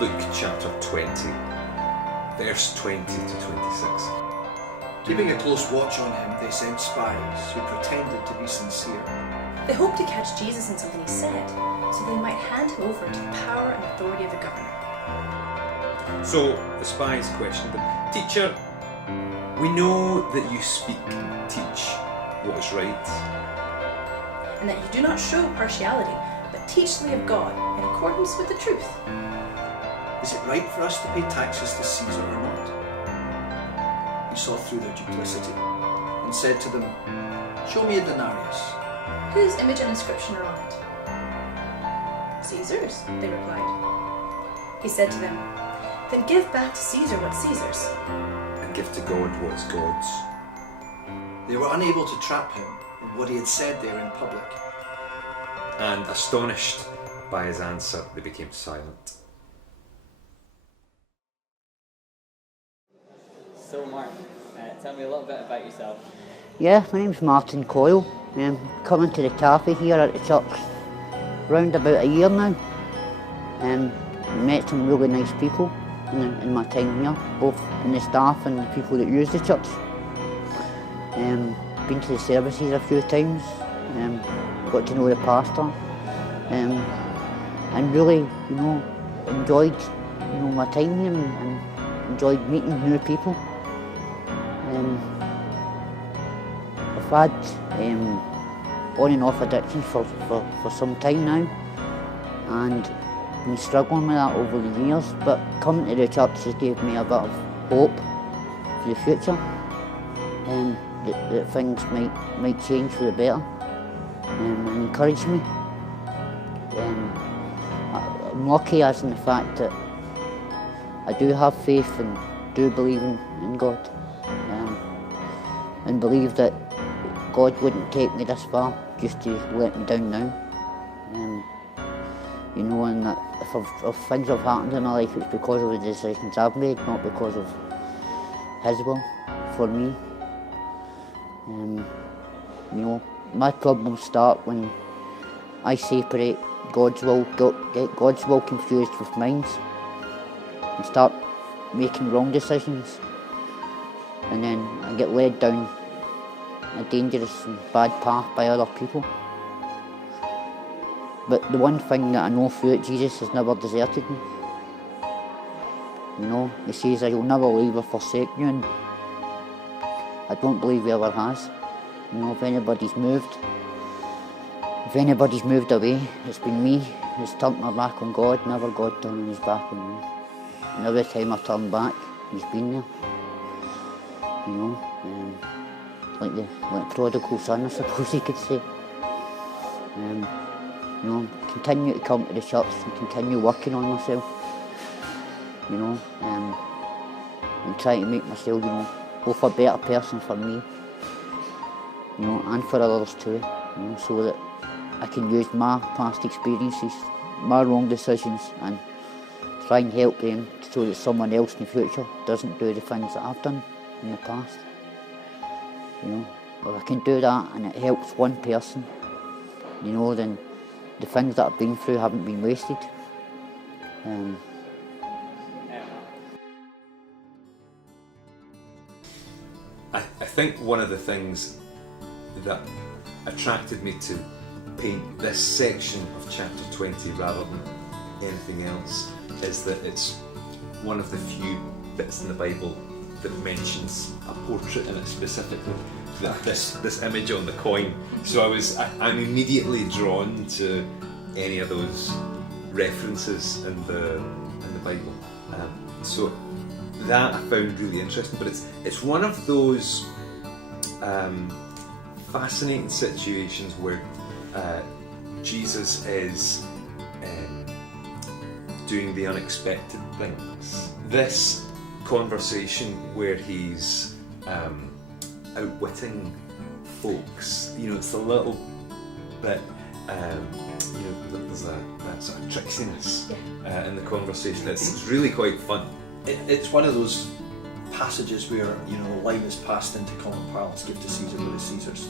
Luke chapter 20, verse 20 to 26. Keeping a close watch on him, they sent spies who pretended to be sincere. They hoped to catch Jesus in something he said, so they might hand him over to the power and authority of the governor. So the spies questioned him, "Teacher, we know that you speak and teach what is right, And that you do not show partiality, but teach the way of God in accordance with the truth. Is it right for us to pay taxes to Caesar or not?" He saw through their duplicity and said to them, "Show me a denarius." Whose image and inscription are on it? Caesar's, they replied. He said to them, Then give back to Caesar what's Caesar's. and give to God what is God's." They were unable to trap him in what he had said there in public. And astonished by his answer, they became silent. So Mark, tell me a little bit about yourself. Yeah, my name's Martin Coyle. I'm coming to the cafe here at the church round about a year now. Met some really nice people in my time here, both in the staff and the people that use the church. Been to the services a few times, got to know the pastor, and really, enjoyed, my time here and enjoyed meeting new people. I've had on and off addictions for some time now, and been struggling with that over the years, but coming to the church has gave me a bit of hope for the future, that things might change for the better, and encourage me. I'm lucky as in the fact that I do have faith and do believe in God, and believe that God wouldn't take me this far just to let me down now. And that if things have happened in my life, it's because of the decisions I've made, not because of His will for me. My problems start when I separate God's will, get God's will confused with mine, and start making wrong decisions, and then I get led down a dangerous and bad path by other people. But the one thing that I know through it, Jesus has never deserted me. He says I will never leave or forsake you, and I don't believe he ever has. If anybody's moved away, it's been me who's turned my back on God, never God turning his back on me. And every time I turn back, he's been there. Like the prodigal son, I suppose you could say. Continue to come to the church and continue working on myself. And try to make myself, both a better person for me, and for others too, so that I can use my past experiences, my wrong decisions, and try and help them so that someone else in the future doesn't do the things that I've done in the past. If I can do that and it helps one person, then the things that I've been through haven't been wasted. I think one of the things that attracted me to paint this section of chapter 20 rather than anything else is that it's one of the few bits in the Bible that mentions a portrait in it specifically, this image on the coin. So I'm immediately drawn to any of those references in the Bible. So that I found really interesting, but it's one of those fascinating situations where Jesus is doing the unexpected things. This conversation where he's outwitting folks, it's a little bit, there's a sort of tricksiness in the conversation. It's really quite fun. It's one of those passages where the line is passed into common parlance, give to Caesar what is Caesar's.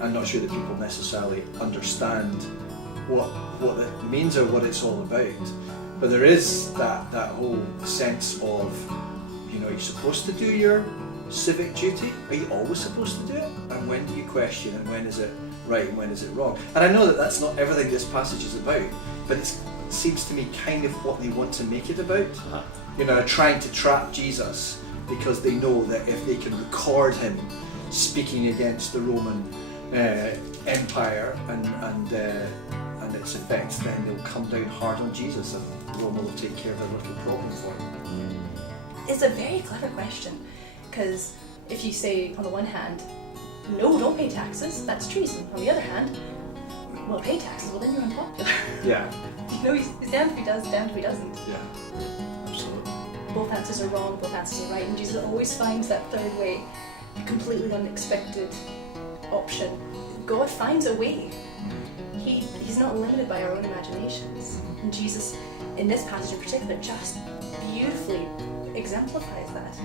I'm not sure that people necessarily understand what it means or what it's all about. But there is that whole sense of, you're supposed to do your civic duty. Are you always supposed to do it? And when do you question, and when is it right and when is it wrong? And I know that that's not everything this passage is about, but it seems to me kind of what they want to make it about. Trying to trap Jesus because they know that if they can record him speaking against the Roman Empire and its effects, then they'll come down hard on Jesus and Rome will take care of their little problem for him. It's a very clever question, because if you say on the one hand, no, don't pay taxes, that's treason. On the other hand, well, pay taxes, well then you're unpopular. Yeah. He's damned if he does, damned if he doesn't. Yeah, absolutely. Both answers are wrong, both answers are right, and Jesus always finds that third way, a completely unexpected option. God finds a way. He's not limited by our own imaginations. And Jesus, in this passage in particular, just beautifully exemplifies that.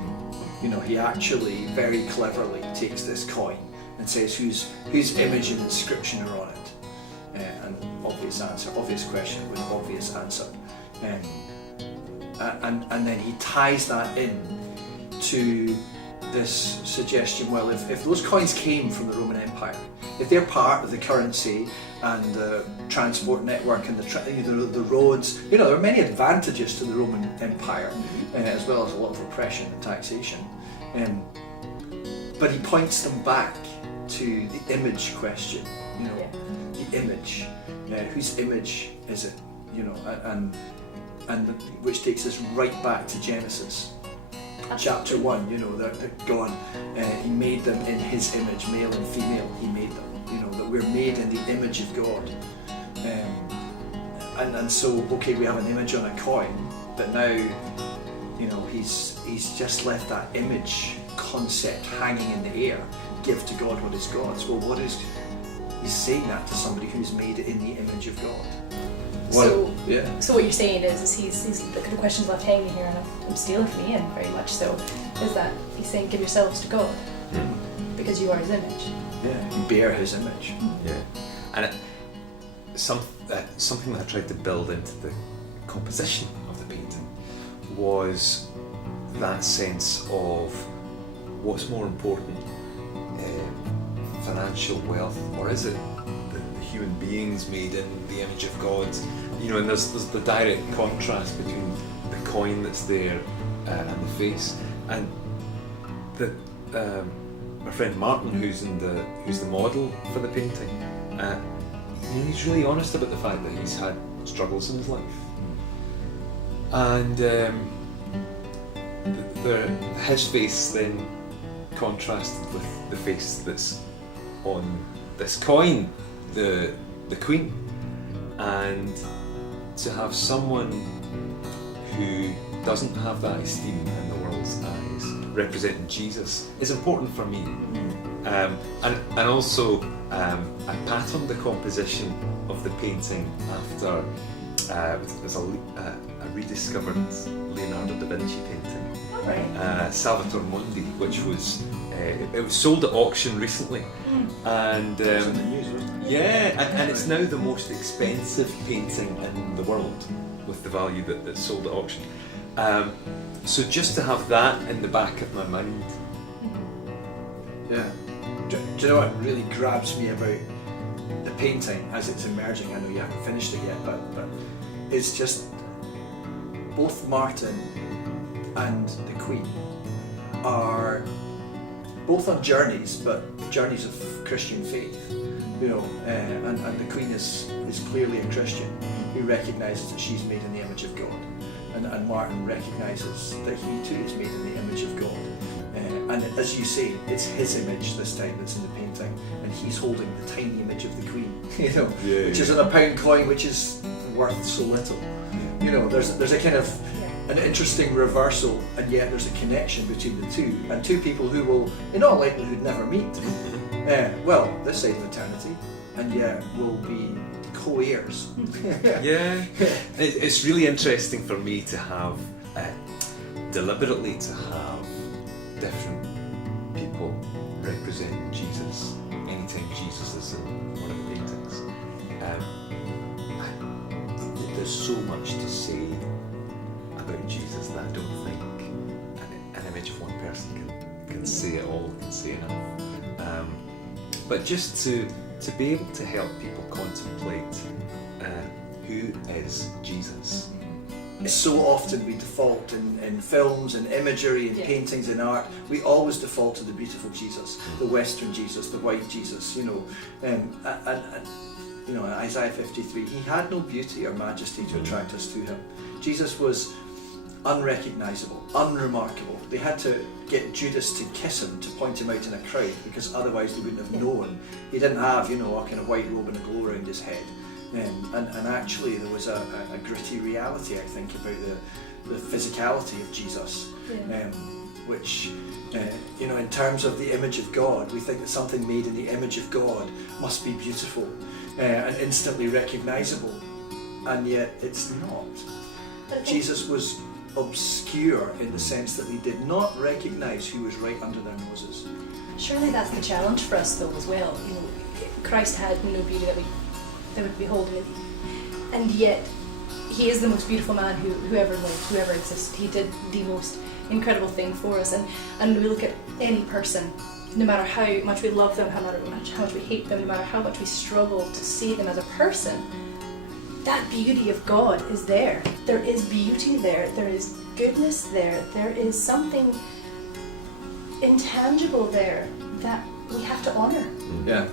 He actually very cleverly takes this coin and says whose image and inscription are on it. An obvious question with an obvious answer. And then he ties that in to this suggestion, well, if those coins came from the Roman Empire, if they're part of the currency and the transport network and the roads, there are many advantages to the Roman Empire, as well as a lot of oppression and taxation. But he points them back to the image question, the image. Whose image is it? And which takes us right back to Genesis. Chapter 1, that God, he made them in his image, male and female, he made them. That we're made in the image of God. And so, okay, we have an image on a coin, but now, he's just left that image concept hanging in the air. Give to God what is God's. Well, he's saying that to somebody who's made in the image of God. So what you're saying is he's the kind of questions left hanging here, and I'm stealing from Iain very much so, is that he's saying give yourselves to God because you are his image. Yeah, you bear his image. Yeah, and something that I tried to build into the composition of the painting was that sense of what's more important, financial wealth, or is it the human beings made in the image of God? And there's the direct contrast between the coin that's there and the face, and my friend Martin, who's the model for the painting, he's really honest about the fact that he's had struggles in his life, and his face then contrasted with the face that's on this coin, the Queen, and to have someone who doesn't have that esteem in the world's eyes representing Jesus is important for me. And also I patterned the composition of the painting after there's a rediscovered Leonardo da Vinci painting, Salvator Mundi, which was it was sold at auction recently, and It was in the news, wasn't it? and it's now the most expensive painting in the world, with the value that's sold at auction. So just to have that in the back of my mind. Yeah. Do you know what really grabs me about the painting as it's emerging? I know you haven't finished it yet, but it's just both Martin and the Queen are both on journeys, but journeys of Christian faith. And the Queen is clearly a Christian who recognises that she's made in the image of God, and Martin recognises that he too is made in the image of God. And as you say, it's his image this time that's in the painting, and he's holding the tiny image of the Queen, which is in a pound coin, which is worth so little. There's a kind of an interesting reversal, and yet there's a connection between the two, and two people who will, in all likelihood, never meet. This side of eternity, and yet will be co-heirs. Yeah, it's really interesting for me to have deliberately to have different people represent Jesus anytime Jesus is in one of the paintings. there's so much to say about Jesus that I don't think an image of one person can say it all, can say enough. But just to be able to help people contemplate who is Jesus. So often we default in films and imagery and paintings and art, we always default to the beautiful Jesus, the Western Jesus, the white Jesus, you know. And you know, Isaiah 53, he had no beauty or majesty to attract us to him. Jesus was unrecognisable, unremarkable. They had to get Judas to kiss him to point him out in a crowd, because otherwise they wouldn't have known. He didn't have, you know, a kind of white robe and a glow around his head. And actually there was a gritty reality, I think, about the physicality of Jesus, which, you know, in terms of the image of God, we think that something made in the image of God must be beautiful and instantly recognisable, and yet it's not. Jesus was obscure in the sense that they did not recognise who was right under their noses. Surely that's the challenge for us though as well. You know, Christ had no beauty that would behold him, and yet he is the most beautiful man who ever lived, who ever existed. He did the most incredible thing for us, and we look at any person, no matter how much we love them, how much we hate them, no matter how much we struggle to see them as a person, that beauty of God is there. There is beauty there, there is goodness there, there is something intangible there that we have to honour. Yeah.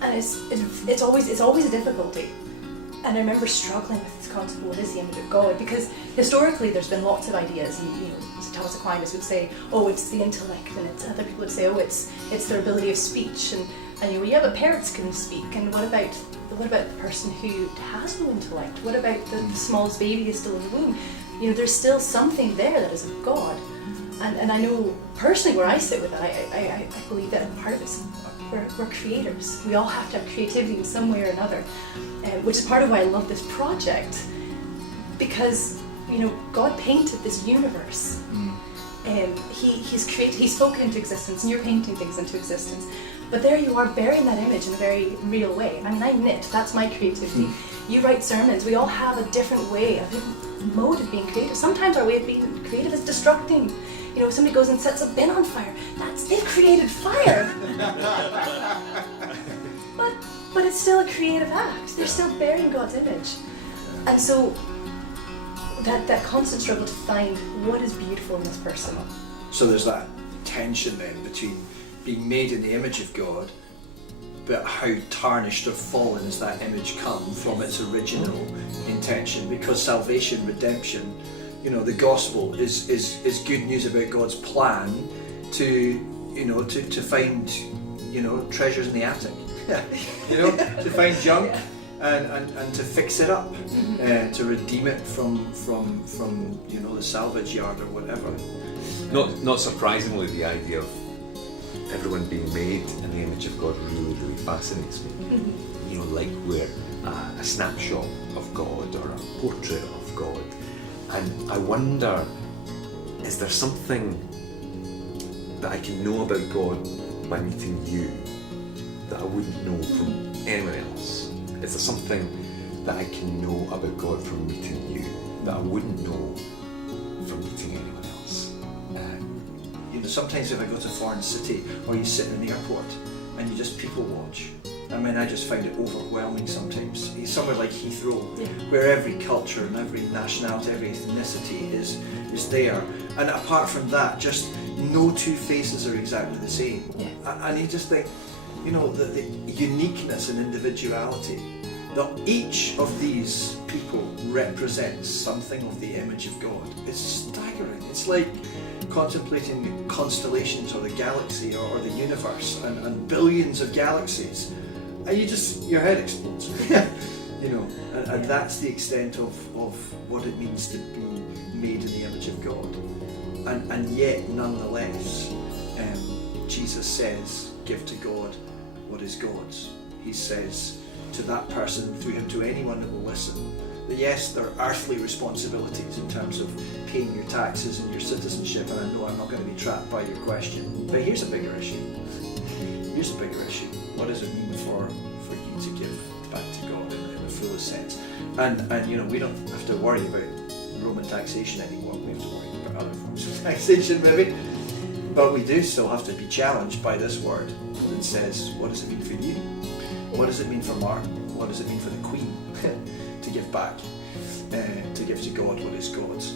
And it's always a difficulty. And I remember struggling with this concept of what is the image of God, because historically there's been lots of ideas, and you know, Thomas Aquinas would say, oh, it's the intellect, and other people would say, oh, it's their ability of speech, and you know, yeah, but parrots can speak, and what about the person who has no intellect? What about the smallest baby is still in the womb? You know, there's still something there that is of God, and I know personally where I sit with that. I believe that part of it's we're creators. We all have to have creativity in some way or another, which is part of why I love this project, because you know, God painted this universe. He's created, He's spoken into existence, and you're painting things into existence. But there you are, bearing that image in a very real way. I mean, I knit, that's my creativity. You write sermons, we all have a different way, a different mode of being creative. Sometimes our way of being creative is destructing. You know, if somebody goes and sets a bin on fire, they've created fire. but it's still a creative act. They're still bearing God's image. And so that constant struggle to find what is beautiful in this person. So there's that tension then between being made in the image of God, but how tarnished or fallen has that image come from its original intention? Because salvation, redemption, you know, the gospel is good news about God's plan to find, you know, treasures in the attic, you know, to find junk and to fix it up, to redeem it from you know, the salvage yard or whatever. Not surprisingly, the idea of everyone being made in the image of God really, really fascinates me. You know, like we're a snapshot of God or a portrait of God. And I wonder, is there something that I can know about God by meeting you that I wouldn't know from anyone else? Is there something that I can know about God from meeting you that I wouldn't know from meeting anyone else? You know, sometimes if I go to a foreign city, or you sit in an airport and you just people watch, I mean, I just find it overwhelming sometimes. Somewhere like Heathrow, where every culture and every nationality, every ethnicity is there, and apart from that, just no two faces are exactly the same. And you just think, you know, the uniqueness and individuality, that each of these people represents something of the image of God. It's staggering. It's like contemplating constellations or the galaxy or the universe and billions of galaxies, and your head explodes. You know, and that's the extent of what it means to be made in the image of God. And yet, nonetheless, Jesus says, give to God what is God's. He says to that person, through him, to anyone that will listen, that yes, there are earthly responsibilities in terms of paying your taxes and your citizenship, and I know I'm not going to be trapped by your question, but here's a bigger issue. Here's a bigger issue. What does it mean for you to give back to God in the fullest sense. And you know, we don't have to worry about Roman taxation anymore. We have to worry about other forms of taxation maybe. But we do still have to be challenged by this word that says, what does it mean for you? What does it mean for Martin? What does it mean for the Queen to give back, to give to God what is God's?